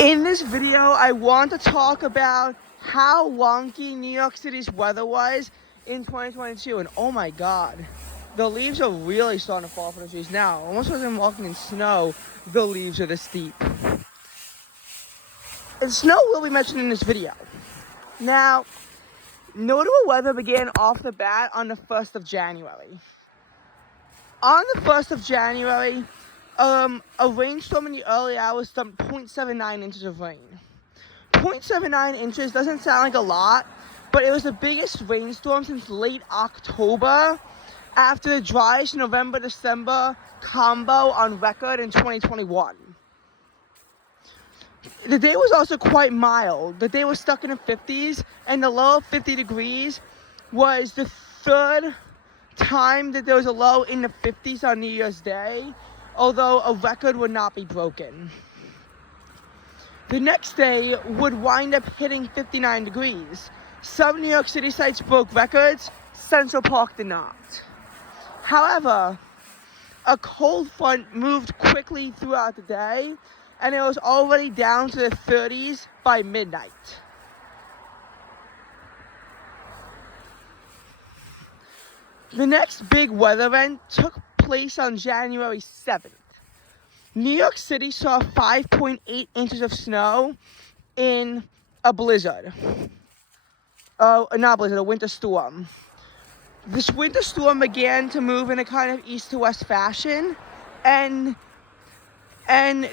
In this video, I want to talk about how wonky New York City's weather was in 2022. And oh my God, the leaves are really starting to fall from the trees now. Almost as I'm walking in snow, the leaves are this deep. And snow will be mentioned in this video. Now, notable weather began off the bat on the 1st of January. On the 1st of January, a rainstorm in the early hours dumped 0.79 inches of rain. 0.79 inches doesn't sound like a lot, but it was the biggest rainstorm since late October after the driest November-December combo on record in 2021. The day was also quite mild. The day was stuck in the 50s, and the low of 50 degrees was the third time that there was a low in the 50s on New Year's Day, although a record would not be broken. The next day would wind up hitting 59 degrees. Some New York City sites broke records, Central Park did not. However, a cold front moved quickly throughout the day, and it was already down to the 30s by midnight. The next big weather event took place on January 7th. New York City saw 5.8 inches of snow in a blizzard. Not a blizzard, a winter storm. This winter storm began to move in a kind of east to west fashion and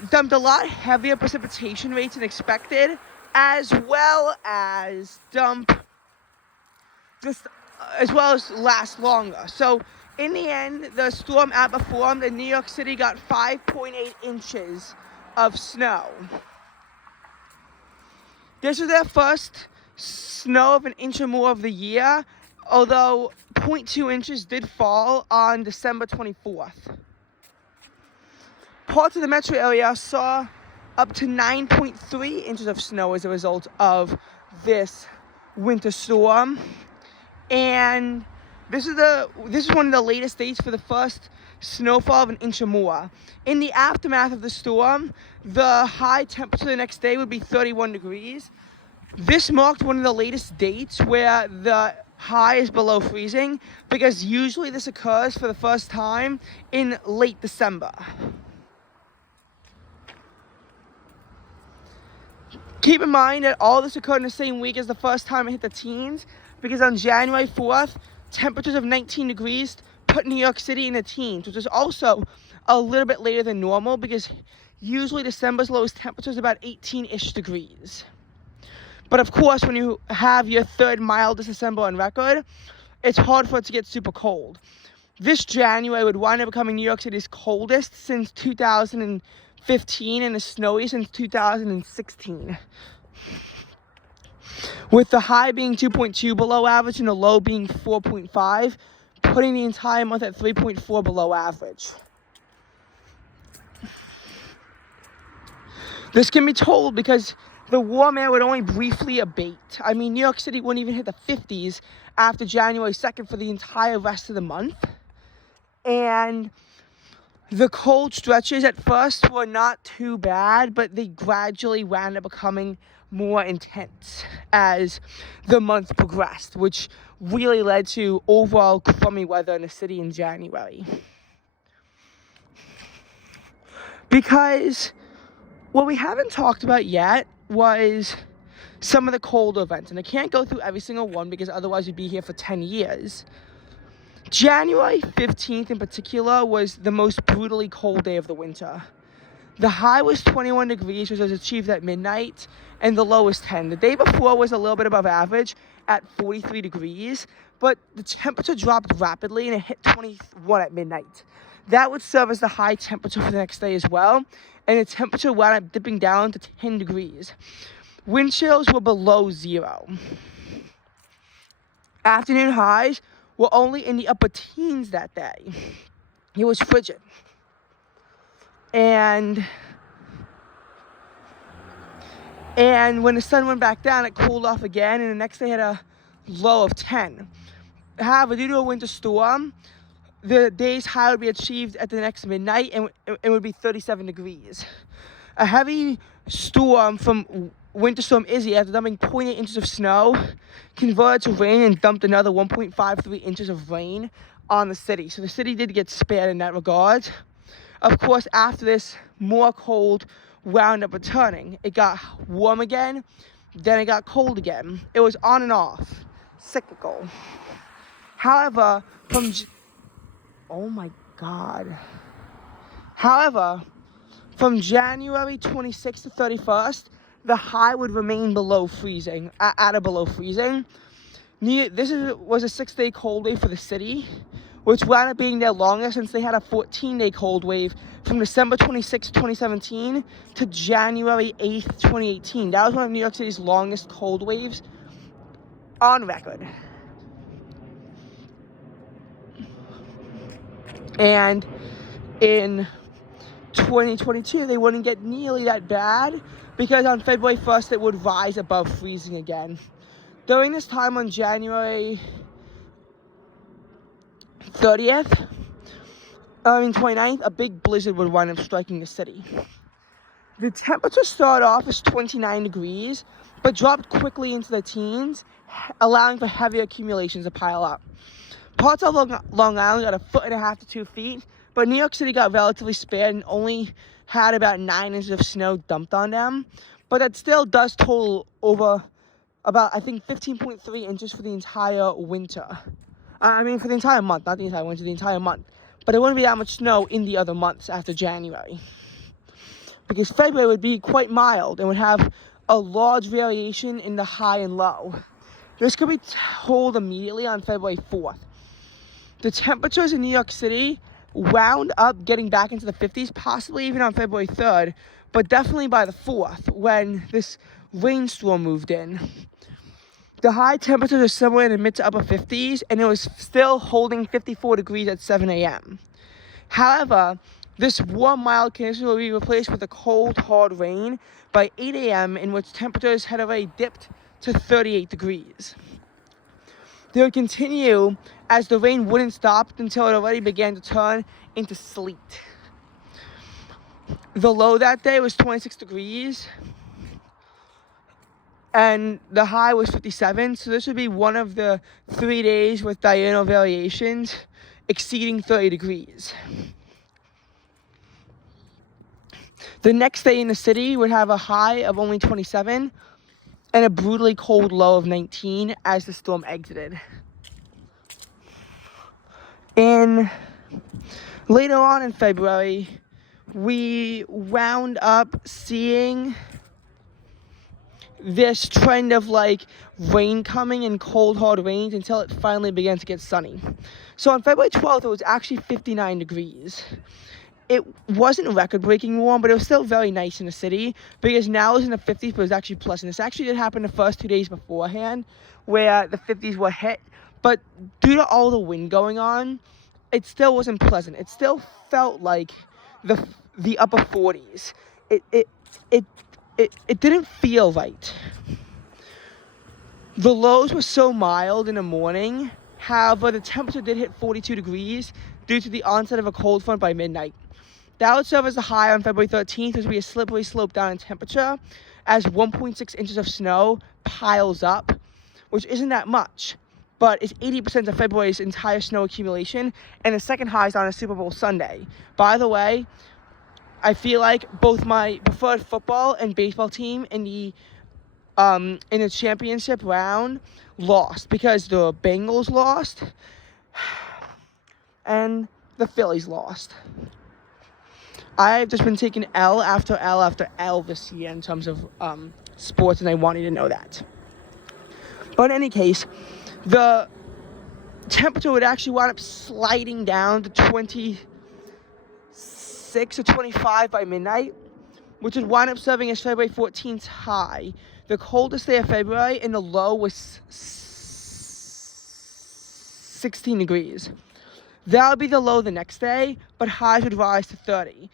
dumped a lot heavier precipitation rates than expected, as well as last longer. So in the end, the storm outperformed, and New York City got 5.8 inches of snow. This was their first snow of an inch or more of the year, although 0.2 inches did fall on December 24th. Parts of the metro area saw up to 9.3 inches of snow as a result of this winter storm. And this is one of the latest dates for the first snowfall of an inch or more. In the aftermath of the storm, the high temperature the next day would be 31 degrees. This marked one of the latest dates where the high is below freezing, because usually this occurs for the first time in late December. Keep in mind that all this occurred in the same week as the first time it hit the teens, because on January 4th, temperatures of 19 degrees put New York City in the teens, which is also a little bit later than normal, because usually December's lowest temperature is about 18-ish degrees. But of course, when you have your third mildest December on record, it's hard for it to get super cold. This January would wind up becoming New York City's coldest since 2015 and the snowiest since 2016. With the high being 2.2 below average and the low being 4.5, putting the entire month at 3.4 below average. This can be told because the warm air would only briefly abate. I mean, New York City wouldn't even hit the 50s after January 2nd for the entire rest of the month. And the cold stretches at first were not too bad, but they gradually wound up becoming more intense as the month progressed, which really led to overall crummy weather in the city in January. Because what we haven't talked about yet was some of the cold events, and I can't go through every single one because otherwise we'd be here for 10 years. January 15th in particular was the most brutally cold day of the winter. The high was 21 degrees, which was achieved at midnight, and the low was 10. The day before was a little bit above average at 43 degrees, but the temperature dropped rapidly and it hit 21 at midnight. That would serve as the high temperature for the next day as well, and the temperature wound up dipping down to 10 degrees. Wind chills were below zero. Afternoon highs were only in the upper teens that day. It was frigid. And when the sun went back down, it cooled off again, and the next day had a low of 10. However, due to a winter storm, the day's high would be achieved at the next midnight, and it would be 37 degrees. A heavy storm from Winter Storm Izzy, after dumping 0.8 inches of snow, converted to rain and dumped another 1.53 inches of rain on the city. So the city did get spared in that regard. Of course, after this, more cold wound up returning. It got warm again, then it got cold again. It was on and off, cyclical. However, oh my God. However, from January 26th to 31st, the high would remain below freezing, at or below freezing. This was a 6-day cold wave for the city, which wound up being their longest since they had a 14-day cold wave from December 26, 2017 to January 8th, 2018. That was one of New York City's longest cold waves on record. And in 2022, they wouldn't get nearly that bad because on February 1st, it would rise above freezing again. During this time on January 29th, a big blizzard would wind up striking the city. The temperature started off as 29 degrees, but dropped quickly into the teens, allowing for heavier accumulations to pile up. Parts of Long Island got 1.5 to 2 feet, but New York City got relatively spared and only had about 9 inches of snow dumped on them. But that still does total over about, I think, 15.3 inches for the entire winter. For the entire month, not the entire winter, the entire month. But there wouldn't be that much snow in the other months after January, because February would be quite mild and would have a large variation in the high and low. This could be told immediately on February 4th. The temperatures in New York City wound up getting back into the 50s, possibly even on February 3rd, but definitely by the 4th when this rainstorm moved in. The high temperatures are somewhere in the mid to upper 50s, and it was still holding 54 degrees at 7 a.m. However, this warm, mild condition will be replaced with a cold, hard rain by 8 a.m., in which temperatures had already dipped to 38 degrees. They would continue as the rain wouldn't stop until it already began to turn into sleet. The low that day was 26 degrees, and the high was 57, so this would be one of the 3 days with diurnal variations exceeding 30 degrees. The next day in the city would have a high of only 27 and a brutally cold low of 19 as the storm exited. And later on in February, we wound up seeing this trend of rain coming and cold, hard rains until it finally began to get sunny. So on February 12th, it was actually 59 degrees. It wasn't record-breaking warm, but it was still very nice in the city because now it was in the 50s, but it was actually pleasant. This actually did happen the first 2 days beforehand where the 50s were hit, but due to all the wind going on, it still wasn't pleasant. It still felt like the upper 40s. It didn't feel right. The lows were so mild in the morning. However, the temperature did hit 42 degrees due to the onset of a cold front by midnight. That would serve as a high on February 13th, which would be a slippery slope down in temperature as 1.6 inches of snow piles up, which isn't that much, but it's 80% of February's entire snow accumulation, and the second high is on a Super Bowl Sunday. By the way, I feel like both my preferred football and baseball team in the championship round lost because the Bengals lost and the Phillies lost. I've just been taking L after L after L this year in terms of sports, and I want you to know that. But in any case, the temperature would actually wind up sliding down to 26 or 25 by midnight, which would wind up serving as February 14th's high. The coldest day of February, and the low was 16 degrees. That would be the low the next day, but highs would rise to 30.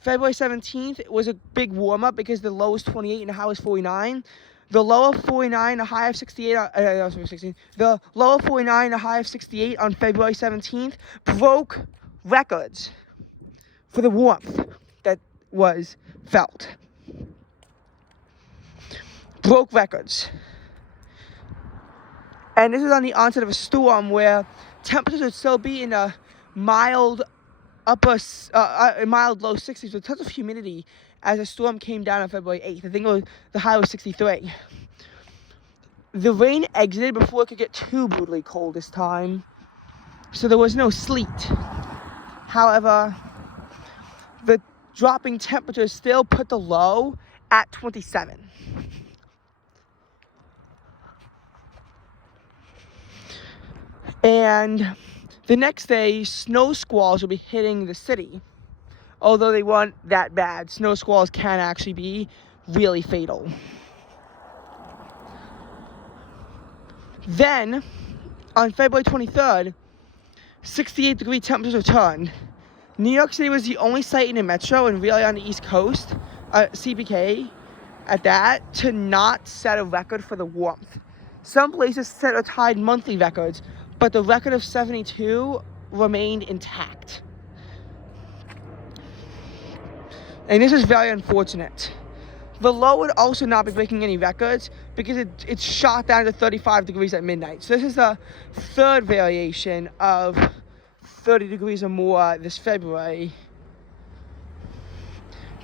February 17th was a big warm-up because the low was 28 and the high was 49. The low of 49, the high of 68, the low of 49, the high of 68 on February 17th broke records for the warmth that was felt. broke records. And this was on the onset of a storm where temperatures would still be in a mild mild low 60s with tons of humidity as the storm came down on February 8th. I think the high was 63. The rain exited before it could get too brutally cold this time, so there was no sleet. However, the dropping temperatures still put the low at 27. And the next day, snow squalls will be hitting the city. Although they weren't that bad, snow squalls can actually be really fatal. Then, on February 23rd, 68-degree temperatures returned. New York City was the only site in the metro and really on the East Coast, CPK at that, to not set a record for the warmth. Some places set or tied monthly records, but the record of 72 remained intact. And this is very unfortunate. The low would also not be breaking any records because it shot down to 35 degrees at midnight. So this is the third variation of 30 degrees or more this February.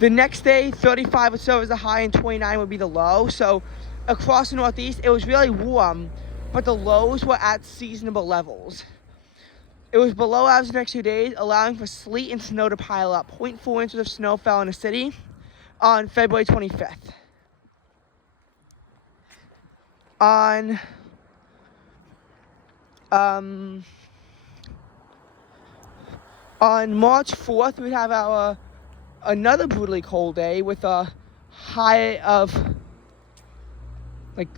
The next day, 35 would serve as the high and 29 would be the low. So across the Northeast, it was really warm, but the lows were at seasonable levels. It was below average the next 2 days, allowing for sleet and snow to pile up. 0.4 inches of snow fell in the city on February 25th. On March 4th, we'd have another brutally cold day with a high of like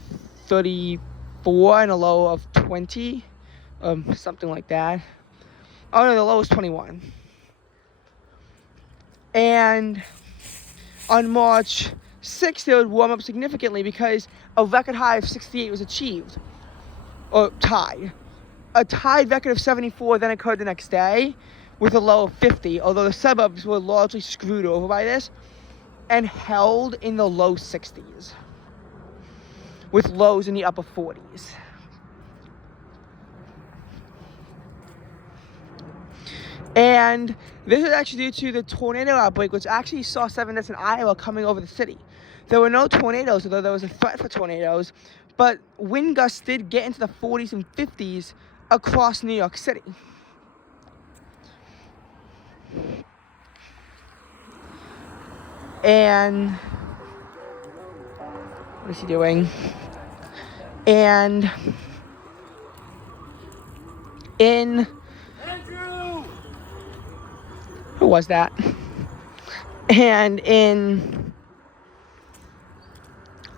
34 and a low of 20, something like that. Oh no, the low is 21. And on March 6th, it would warm up significantly because a record high of 68 was achieved, or tied. A tied record of 74 then occurred the next day with a low of 50, although the suburbs were largely screwed over by this and held in the low 60s with lows in the upper 40s. And this is actually due to the tornado outbreak, which actually saw 7 deaths in Iowa coming over the city. There were no tornadoes, although there was a threat for tornadoes, but wind gusts did get into the 40s and 50s across New York City. And what is he doing? And in who was that? And in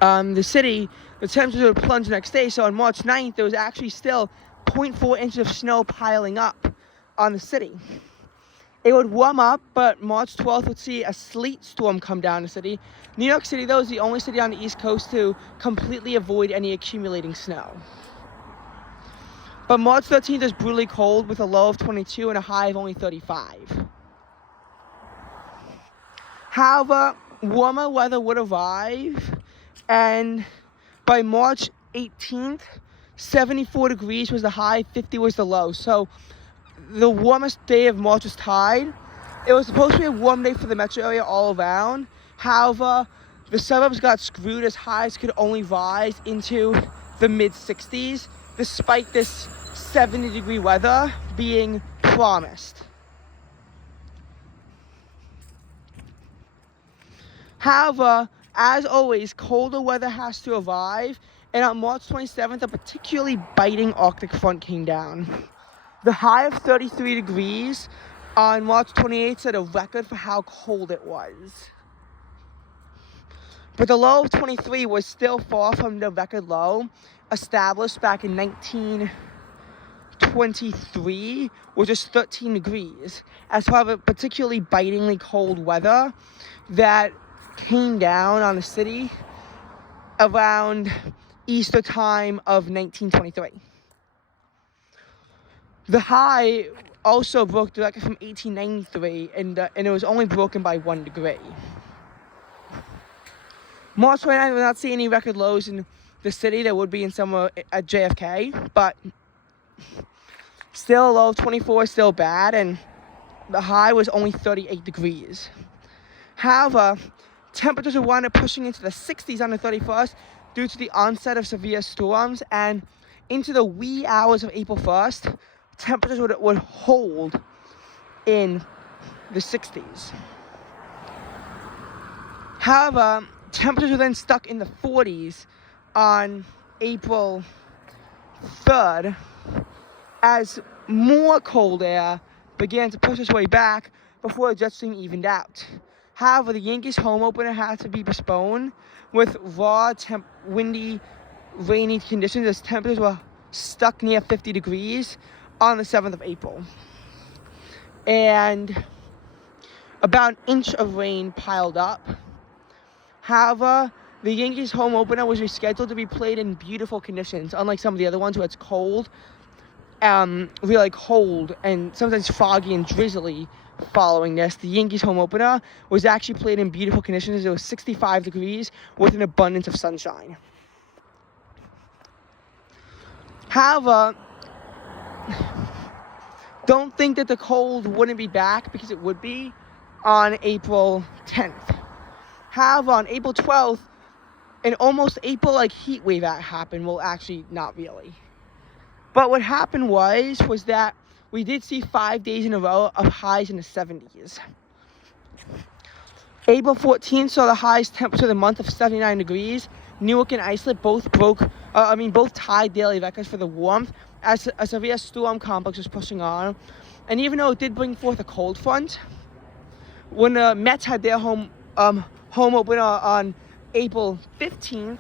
the city, the temperatures would plunge the next day. So on March 9th, there was actually still 0.4 inches of snow piling up on the city. It would warm up, but March 12th would see a sleet storm come down the city. New York City, though, is the only city on the East Coast to completely avoid any accumulating snow. But March 13th is brutally cold with a low of 22 and a high of only 35. However, warmer weather would arrive, and by March 18th, 74 degrees was the high, 50 was the low. So the warmest day of March was tied. It was supposed to be a warm day for the metro area all around. However, the suburbs got screwed as highs could only rise into the mid-60s, despite this 70-degree weather being promised. However, as always, colder weather has to arrive, and on March 27th, a particularly biting Arctic front came down. The high of 33 degrees on March 28th set a record for how cold it was. But the low of 23 was still far from the record low established back in 1923, which is 13 degrees, as part of a particularly bitingly cold weather that came down on the city around Easter time of 1923. The high also broke the record from 1893, and it was only broken by 1 degree. March 29th, we're not seeing any record lows in the city. There would be in somewhere at JFK, but still low 24 is still bad, and the high was only 38 degrees. However, temperatures will wind up pushing into the 60s on the 31st due to the onset of severe storms, and into the wee hours of April 1st, temperatures would hold in the 60s. However, temperatures were then stuck in the 40s on April 3rd as more cold air began to push its way back before the jet stream evened out. However, the Yankees home opener had to be postponed with raw, windy, rainy conditions as temperatures were stuck near 50 degrees on the 7th of April. And about an inch of rain piled up. However, the Yankees home opener was rescheduled to be played in beautiful conditions, unlike some of the other ones where it's cold, really cold and sometimes foggy and drizzly. Following this, the Yankees home opener was actually played in beautiful conditions. It was 65 degrees with an abundance of sunshine. However, don't think that the cold wouldn't be back, because it would be on April 10th. However, on April 12th, an almost April-like heat wave that happened. Well, actually, not really. But what happened was that we did see 5 days in a row of highs in the 70s. April 14th saw the highest temperature of the month of 79 degrees. Newark and Islip both tied daily records for the warmth as a severe storm complex was pushing on. And even though it did bring forth a cold front, when the Mets had their home opener on April 15th,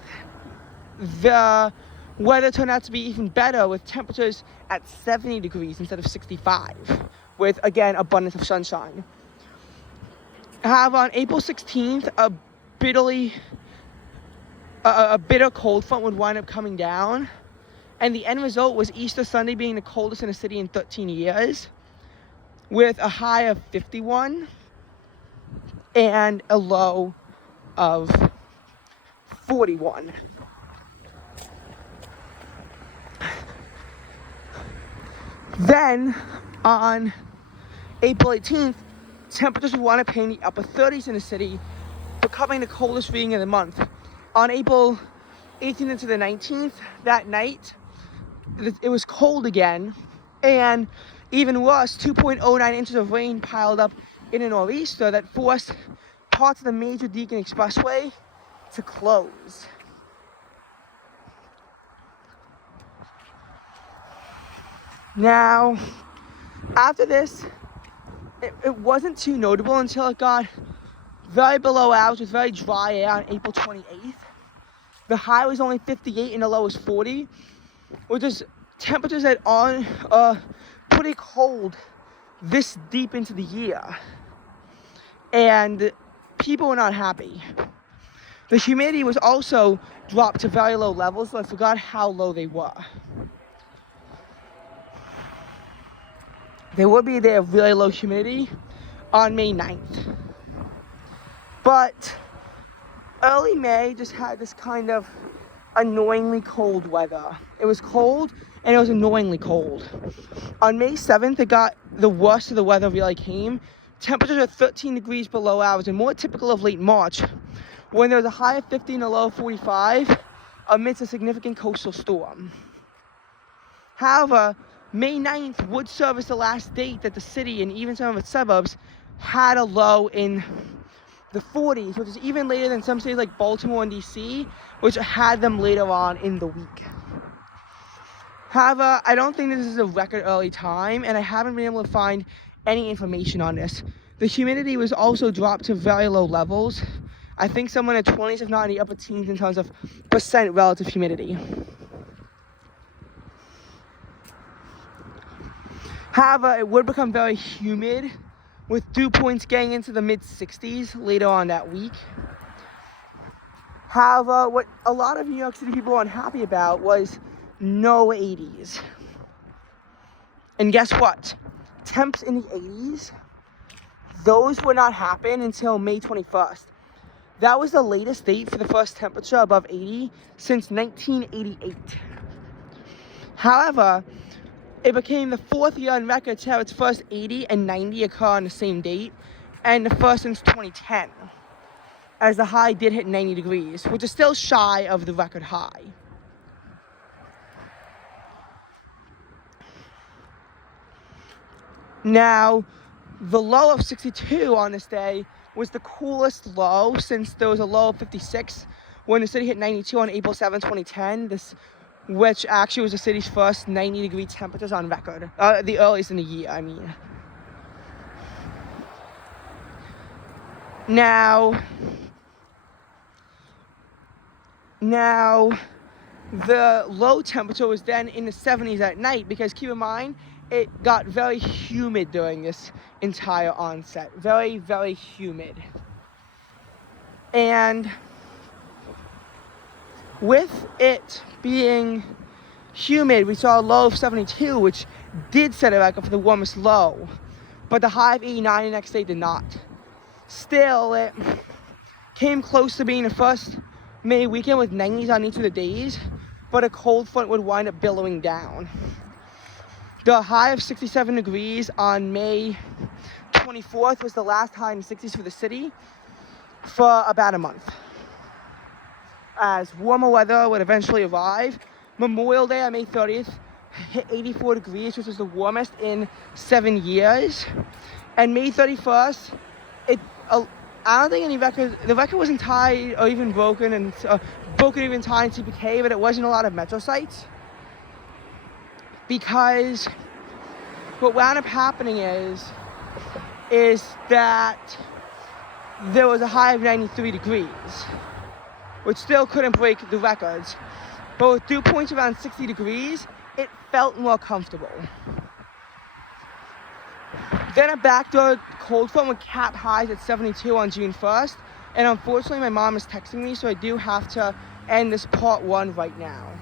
the weather turned out to be even better, with temperatures at 70 degrees instead of 65, with, again, abundance of sunshine. However, on April 16th, a bitter cold front would wind up coming down, and the end result was Easter Sunday being the coldest in the city in 13 years, with a high of 51 and a low of 41. Then, on April 18th, temperatures would wind up hitting the upper 30s in the city, becoming the coldest reading of the month. On April 18th into the 19th, that night, it was cold again, and even worse, 2.09 inches of rain piled up in a nor'easter that forced parts of the major Deacon Expressway to close. Now, after this, it wasn't too notable until it got very below average with very dry air on April 28th. The high was only 58 and the low was 40, which is temperatures that are pretty cold this deep into the year. And people were not happy. The humidity was also dropped to very low levels, so I forgot how low they were. There would be really low humidity on May 9th. But early May just had this kind of annoyingly cold weather. It was cold, and it was annoyingly cold. On May 7th, it got the worst of the weather really came. Temperatures are 13 degrees below average, and more typical of late March, when there was a high of 50 and a low of 45 amidst a significant coastal storm. However, May 9th would serve as the last date that the city and even some of its suburbs had a low in the 40s, which is even later than some cities like Baltimore and DC, which had them later on in the week. However, I don't think this is a record early time, and I haven't been able to find any information on this. The humidity was also dropped to very low levels. I think somewhere in the 20s, if not in the upper teens, in terms of percent relative humidity. However, it would become very humid, with dew points getting into the mid-60s later on that week. However, what a lot of New York City people were unhappy about was no 80s. And guess what? Temps in the 80s, those would not happen until May 21st. That was the latest date for the first temperature above 80 since 1988. However, it became the 4th year on record to have its first 80 and 90 occur on the same date, and the first since 2010, as the high did hit 90 degrees, which is still shy of the record high. Now, the low of 62 on this day was the coolest low since there was a low of 56 when the city hit 92 on April 7, 2010, which actually was the city's first 90-degree temperatures on record. The earliest in the year, I mean. Now, the low temperature was then in the 70s at night, because keep in mind, it got very humid during this entire onset. Very, very humid. And with it being humid, we saw a low of 72, which did set a record for the warmest low. But the high of 89 the next day did not. Still, it came close to being the first May weekend with 90s on each of the days, but a cold front would wind up billowing down. The high of 67 degrees on May 24th was the last high in the 60s for the city for about a month. As warmer weather would eventually arrive, Memorial Day on May 30th hit 84 degrees, which was the warmest in 7 years. And May 31st, I don't think the record wasn't tied or even broken, and broken even tied in CPK, but it wasn't a lot of metro sites. Because what wound up happening is that there was a high of 93 degrees, which still couldn't break the records. But with dew points around 60 degrees, it felt more comfortable. Then a backdoor cold front would cap highs at 72 on June 1st. And unfortunately, my mom is texting me, so I do have to end this part 1 right now.